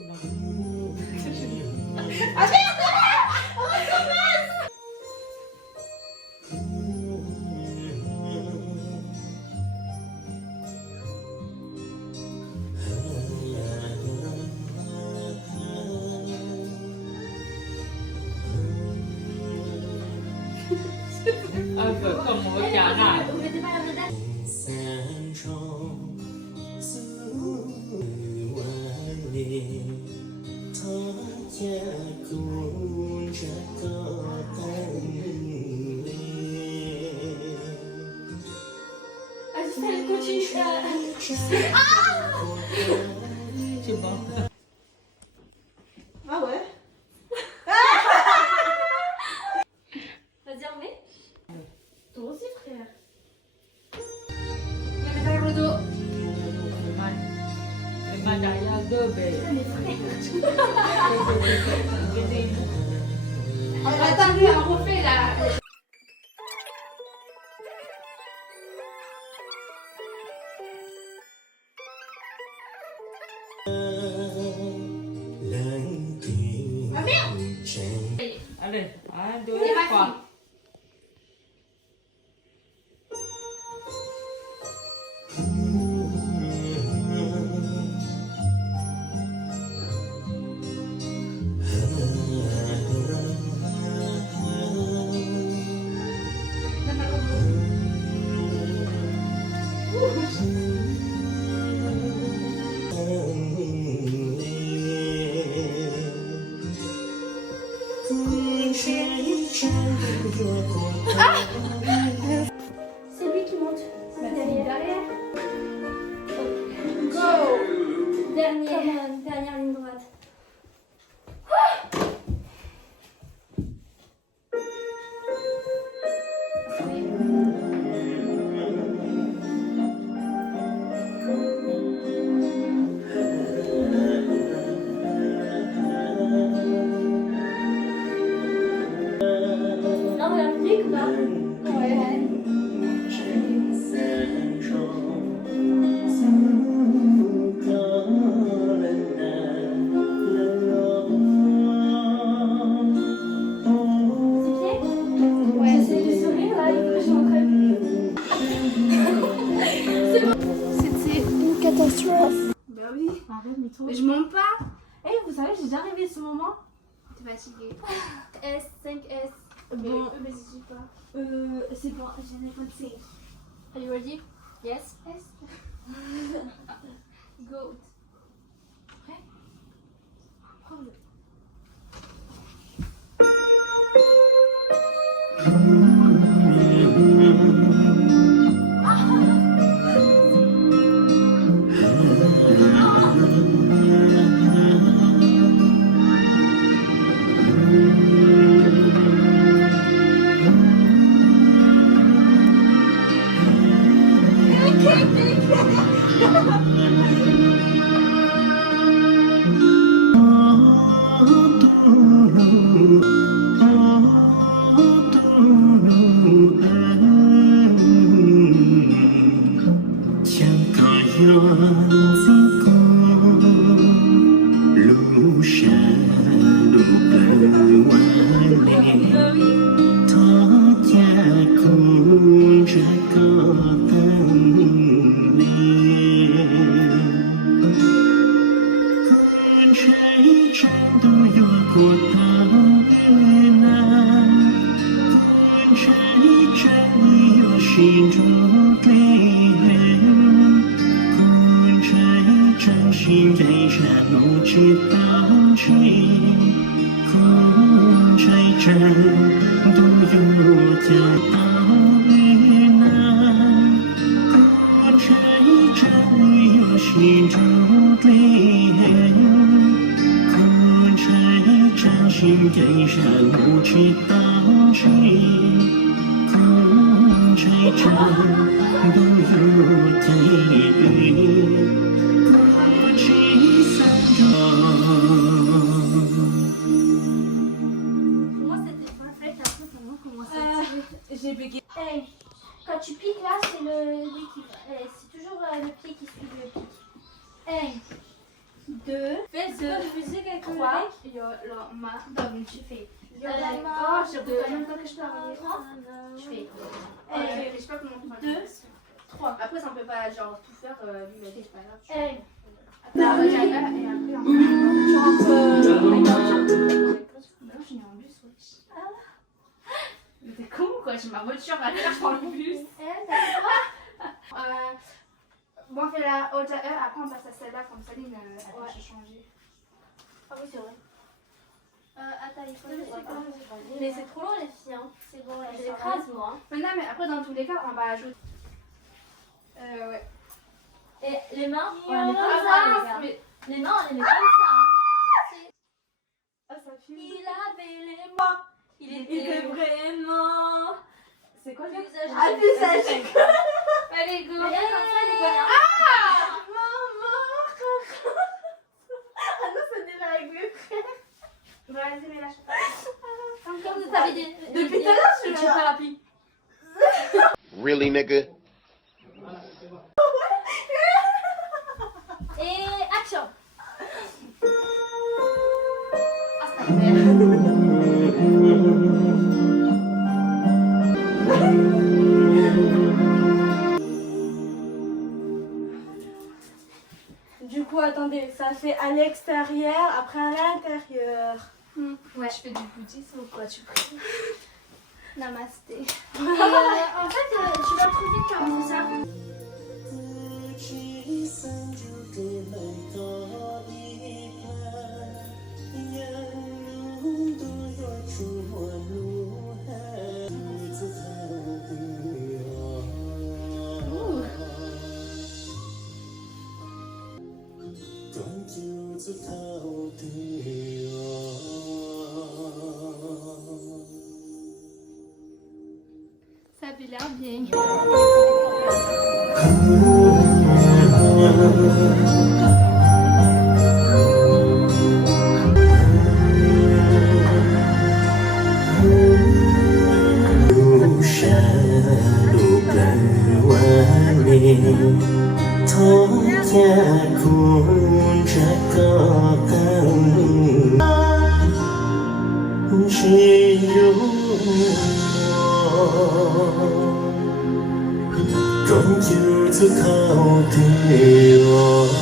C'est bon. Ah merde! On recommence! Un peu comme on regarde. Vous mettez pas la vedette? Elle continue. C'est bon. Ah ouais? Vas-y, remets. Toi aussi, frère. Mais derrière le dos. Le mal derrière le dos, ben. Attends, lui, on refait là. Ah merde! Allez, 1, 2, C'est 3. C'est lui qui monte. Derrière. Go! Dernière ligne droite. Non, mais la musique ou pas? Ouais. J'essaie de sourire là, et je m'entraîne. C'est bon. C'était une catastrophe. Bah oui. Mais je monte pas. Eh, vous savez, j'ai déjà rêvé ce moment. T'es fatiguée. S, 5S. Bon, mais je sais pas. C'est bon, j'ai un iPhone 6. Are you ready? Yes. Yes. Go. Prêt? Prends-le. J'ai bugué. Hey, quand tu piques là, c'est le lui qui va. C'est toujours le pied qui suit le pic. 1, 2, 2, Fais ce que tu faisais avec 3, il y a la main. Donc tu fais. Oh, je sais pas même pas que je peux arriver. Je fais. Je sais pas comment tu 2, 3. Après, ça on peut pas genre tout faire, lui, mais c'est pas grave. Là, et après, je n'ai en bus, wesh. Mais t'es con quoi, j'ai ma voiture à faire, je prends le bus. Bon, on fait la haute après on passe à celle-là, comme ça, Céline, elle va changer. Ah oui, c'est vrai. Attends, il faut Mais c'est trop long les filles, hein. C'est bon, je l'écrase moi. Mais non, mais après, dans tous les cas, on va ajouter. Ouais. Et les mains, on les met Ah, comme ça, les gars. mais... Les mains, on les met comme ça. Hein. Ah, ça fume. Il avait les mains. Il était vraiment. C'est quoi le visage. Ah, visage. Allez, go. Regarde comme ça, les gars. Ah, maman. Ah non, c'est déjà avec mes frères. Bon, vas-y, mais lâche pas. Comme vous avez dit. Depuis tout à l'heure, je suis pas rapide. Really, nigga? Et action. Ah, c'est merde. Du coup, attendez, ça fait à l'extérieur, après à l'intérieur. Ouais, je fais du bouddhisme ou quoi, tu pries? Namasté. Et en fait, tu vas trop vite car on fait ça. Ça avait l'air bien. Don't you to count the